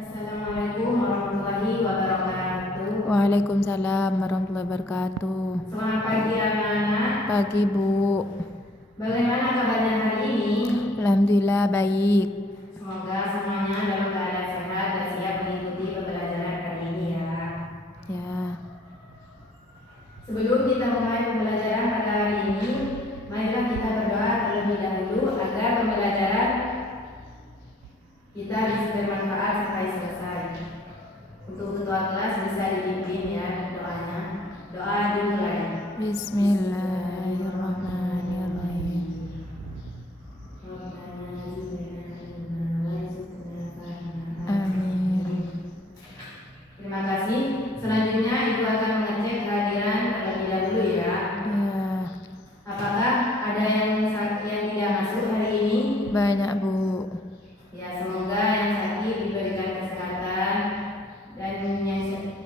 Assalamualaikum warahmatullahi wabarakatuh. Waalaikumsalam warahmatullahi wabarakatuh. Selamat pagi anak-anak. Pagi Bu. Bagaimana kabarnya hari ini? Alhamdulillah baik. Semoga semuanya dalam keadaan sehat dan siap mengikuti pembelajaran hari ini ya. Ya. Sebelum kita mulai pembelajaran pada hari ini, marilah kita berdoa terlebih dahulu agar pembelajaran kita bisa bermanfaat sampai selesai. Untuk ketua kelas bisa dipimpin ya doanya. Doa dimulai. Bismillahirrahmanirrahim. Amin. Terima kasih. Selanjutnya Ibu akan mengecek kehadiran terlebih dahulu ya. Ya. Apakah ada yang tidak masuk hari ini? Banyak Bu. Ya, semoga yang sakit diberikan kesehatan dan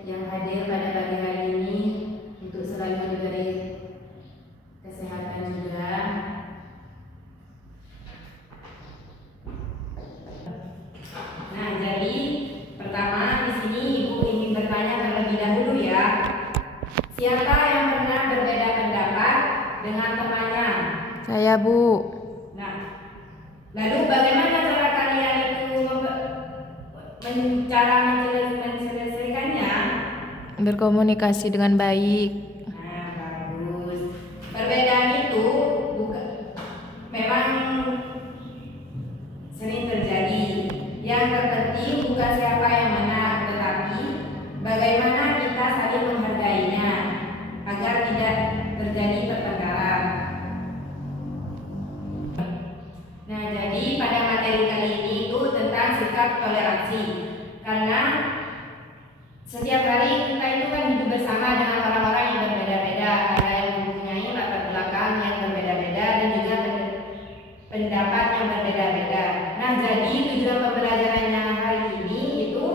yang hadir pada pagi hari ini untuk selalu diberi kesehatan juga. Nah, jadi pertama di sini Ibu ingin bertanya terlebih dahulu ya. Siapa yang pernah berbeda pendapat dengan temannya? Saya Bu. Nah, lalu bagaimana cara kalian itu cara menyelesaikannya? Berkomunikasi dengan baik. Nah, bagus. Perbedaan itu memang sering terjadi. Yang terpenting bukan siapa yang menang, tetapi bagaimana kita saling menghargainya agar tidak terjadi pertengkaran. Nah, jadi pada materi kali ini itu tentang sikap toleransi. Karena setiap hari kita itu kan hidup bersama dengan orang-orang yang berbeda-beda. Ada yang mempunyai latar belakang yang berbeda-beda dan juga pendapat yang berbeda-beda. Nah, jadi tujuan pembelajarannya hari ini itu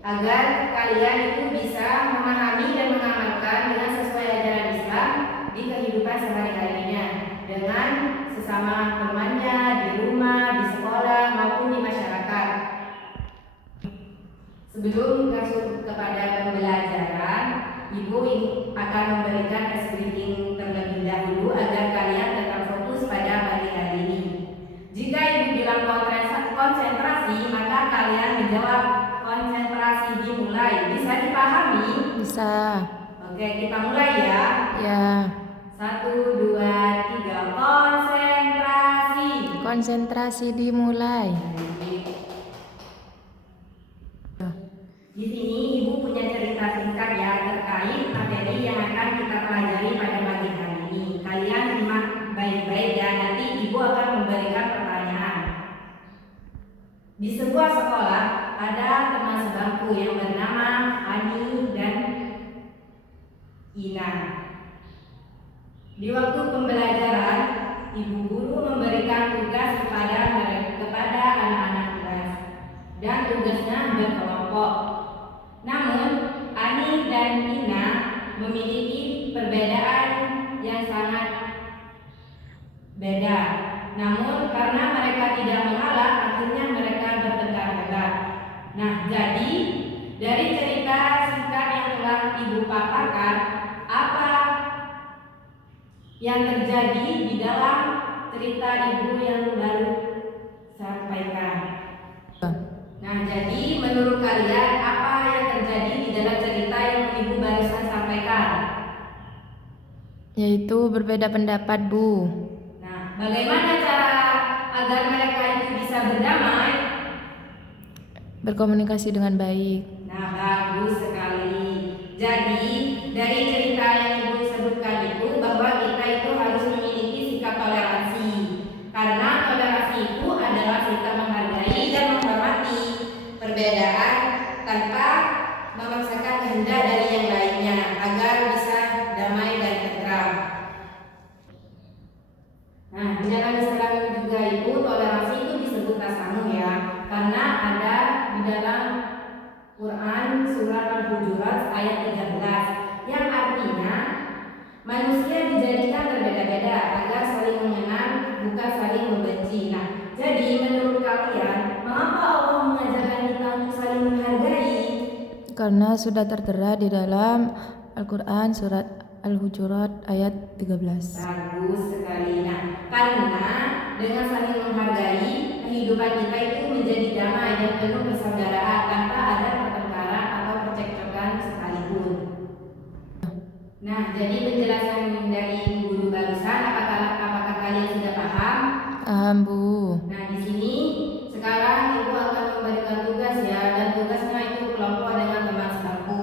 agar kalian itu bisa memahami dan mengamalkan dengan sesuai ajaran Islam di kehidupan sehari-harinya dengan sesama temannya, di rumah, di sekolah maupun di masyarakat. Sebelum masuk kepada pembelajaran, Ibu akan memberikan greeting terlebih dahulu agar kalian tetap fokus pada pagi hari ini. Jika Ibu bilang konsentrasi, maka kalian menjawab konsentrasi dimulai. Bisa dipahami? Bisa. Oke, kita mulai ya. Ya. 1, 2, 3, konsentrasi. Konsentrasi dimulai. Di sini Ibu punya cerita singkat ya terkait materi yang akan kita pelajari pada pagi hari ini. Kalian simak baik-baik ya, nanti Ibu akan memberikan pertanyaan. Di sebuah sekolah ada teman sebangku yang bernama Ani dan Ina. Di waktu pembelajaran, ibu guru memberikan tugas kepada anak-anak kelas dan tugasnya berkelompok. Namun, Ani dan Ina memiliki perbedaan yang sangat beda. Namun, karena mereka tidak mengalah, akhirnya mereka bertengkar hebat. Nah, jadi dari cerita singkat yang telah Ibu paparkan, apa yang terjadi di dalam cerita Ibu yang baru sampaikan? Nah, jadi menurut kalian apa yang terjadi di dalam cerita yang Ibu barusan sampaikan? Yaitu berbeda pendapat Bu. Nah, bagaimana cara agar mereka itu bisa berdamai? Berkomunikasi dengan baik. Nah, bagus sekali. Jadi dari cerita yang Ibu sebutkan itu bahwa kita itu harus memiliki sikap toleransi. Karena toleransi itu adalah sikap menghargai dan menghormati perbedaan tanpa memaksakan kehendak dari yang lainnya agar bisa damai dan tentram. Nah, di dalam Islam juga itu toleransi itu disebut tasamuh ya, karena ada di dalam Quran surat Al-Hujurat ayat 13 yang artinya manusia dijadikan berbeda-beda agar saling mengenal bukan saling membenci. Nah, jadi menurut kalian mengapa Allah mengajarkan kita untuk saling karena sudah tertera di dalam Al-Quran surat Al-Hujurat ayat 13. Bagus sekali. Nah, karena dengan saling menghargai, kehidupan kita itu menjadi damai dan penuh persaudaraan tanpa ada pertengkaran atau percekcokan sekalipun. Nah, jadi penjelasan dari Ibu Guru barusan, apakah kalian sudah paham? Paham, Bu. Nah, di sini sekarang Ibu akan memberikan tugas ya, dan tugasnya itu kelompok dengan teman sebangku.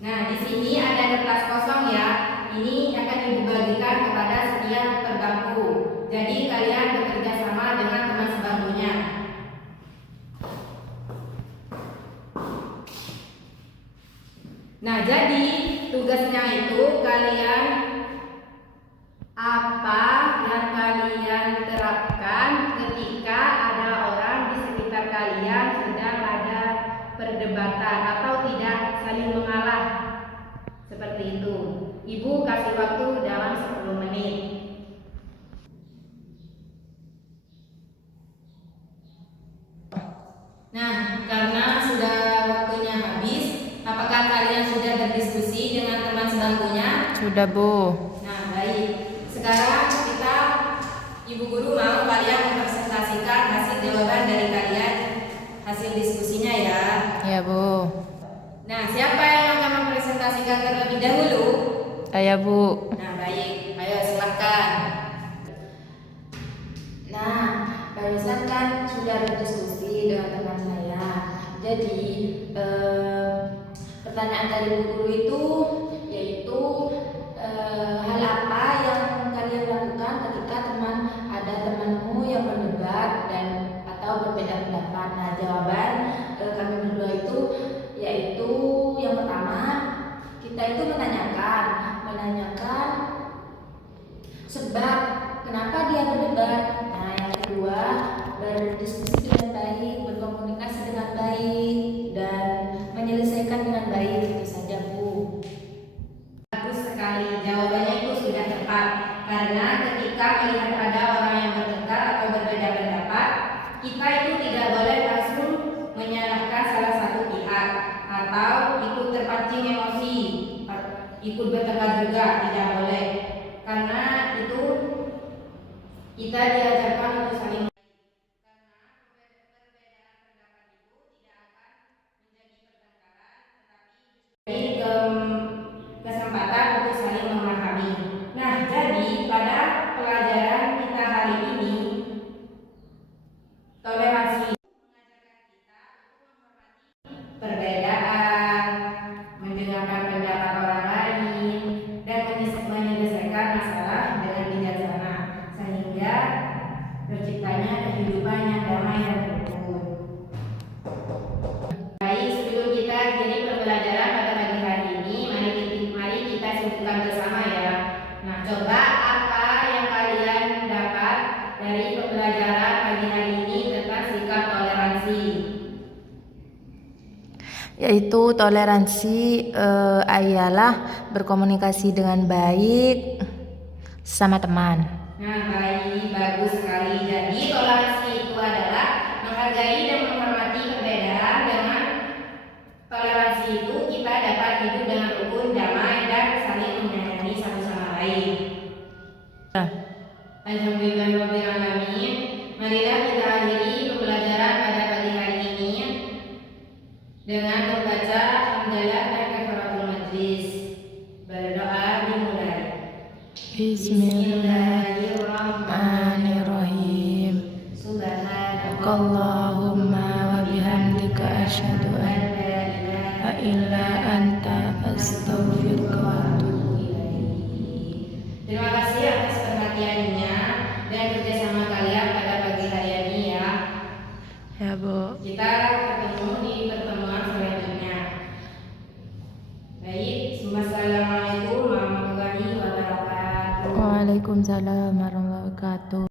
Nah, di sini ada kertas kosong ya. Ini akan Ibu bagikan kepada setiap terbangku. Jadi kalian bekerja sama dengan teman sebangkunya. Nah, jadi tugasnya itu kalian apa yang kalian terapkan ketika ada orang di sekitar kalian sedang ada perdebatan atau tidak saling mengalah. Seperti itu. Ibu kasih waktu dalam 10 menit. Nah, karena sudah waktunya habis, apakah kalian sudah berdiskusi dengan teman sebangkunya? Sudah, Bu. Nah, baik. Sekarang Ibu Guru mau kalian mempresentasikan hasil jawaban dari kalian, hasil diskusinya ya. Ya, Bu. Nah, siapa yang akan mempresentasikan terlebih dahulu? Saya, Bu. Nah, baik. Ayo silakan. Nah, barusan kan sudah berdiskusi dengan teman saya. Jadi, pertanyaan dari Bu Guru itu yaitu hal apa yang kalian lakukan ketika ada temanmu yang berdebat dan atau berbeda pendapat. Nah, jawaban kami berdua itu yaitu yang pertama, kita itu menanyakan sebab kenapa dia berdebat. Nah, yang kedua, berdiskusi dengan baik, berkomunikasi dengan baik, dan menyelesaikan dengan baik. Itu saja, Bu. Bagus sekali, jawabannya itu sudah tepat. Karena ketika melihat ada orang yang bertengkar atau berbeda pendapat, kita itu tidak boleh langsung menyalahkan salah satu pihak atau ikut terpancing emosi, ikut bertengkar juga, tidak boleh. Karena itu kita diajarkan untuk saling kesempatan untuk saling memahami. Nah, jadi pada pelajaran kita hari ini, toleransi mengajarkan kita untuk menghormati perbedaan, mendengarkan pendapat orang lain, dan menyelesaikan masalah dengan bijaksana, sehingga terciptanya kehidupan yang damai dan rukun. Baik, sebelum kita akhiri pembelajaran pada pagi hari ini, mari kita simpulkan bersama ya. Nah, coba apa yang kalian dapat dari pembelajaran pagi hari ini tentang sikap toleransi? Yaitu toleransi ialah berkomunikasi dengan baik sama teman. Nah, baik, bagus sekali. Jadi toleransi itu adalah menghargai dan menghormati perbedaan. Dengan toleransi itu kita dapat hidup dengan rukun, damai, dan saling menyayangi satu sama lain. Alhamdulillahirrahmanirrahim. Marilah kita akhiri pembelajaran pada pagi hari ini dengan membaca hamdalah dan kafaratul majlis. Berdoa dimulai. Bismillahirrahmanirrahim. Subhanakallahumma wa bihamdika asyhadu an la ilaha anta astaghfiruka wa atubu ilaik. Terima kasih atas perhatiannya dan kerjasama kalian pada pagi hari ini ya. Ya, Bu. Kita ketemu di pertemuan selanjutnya. Baik, Assalamualaikum warahmatullahi wabarakatuh. Waalaikumsalam warahmatullahi wabarakatuh.